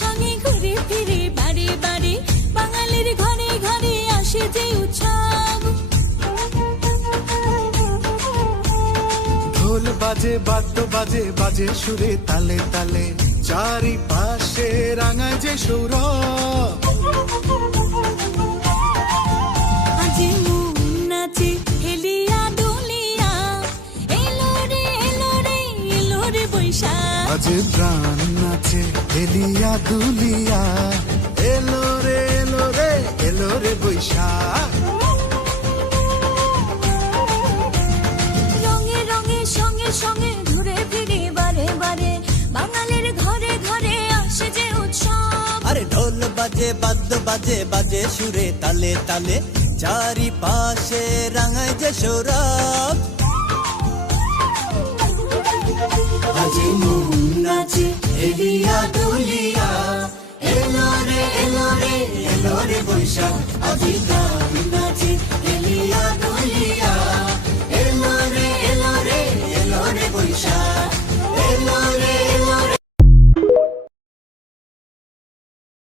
সঙ্গে ঘুরে ফিরে বাড়ি বাড়ি বাঙালির ঘরে ঘরে আসে যে উৎসব। ঢোল বাজে বাদ্য বাজে বাজে সুরে তালে তালে চারিপাশে রাঙায় যে সৌরভ। আজি মন নাচে হেলিয়া দুলিয়া এলো রে এলো রে এলো রে বৈশাখ। আজ প্রাণ নাচে হেলিয়া দুলিয়া এলো রে এলো রে এলো রে বৈশাখ। রঙে রঙে সঙ্গে সঙ্গে ঘুরে ফিরে বারে বারে বাঙালির ঘরে ঘরে আসে যে উৎসব। আরে ঢোল বাজে বাদ্য বাজে বাজে সুরে তালে তালে চারিপাশে রাঙায় যে সৌরভ। আজ মন নাচে হেলিয়া দুলিয়া এলো রে এলো রে এলো রে বৈশাখ। আজি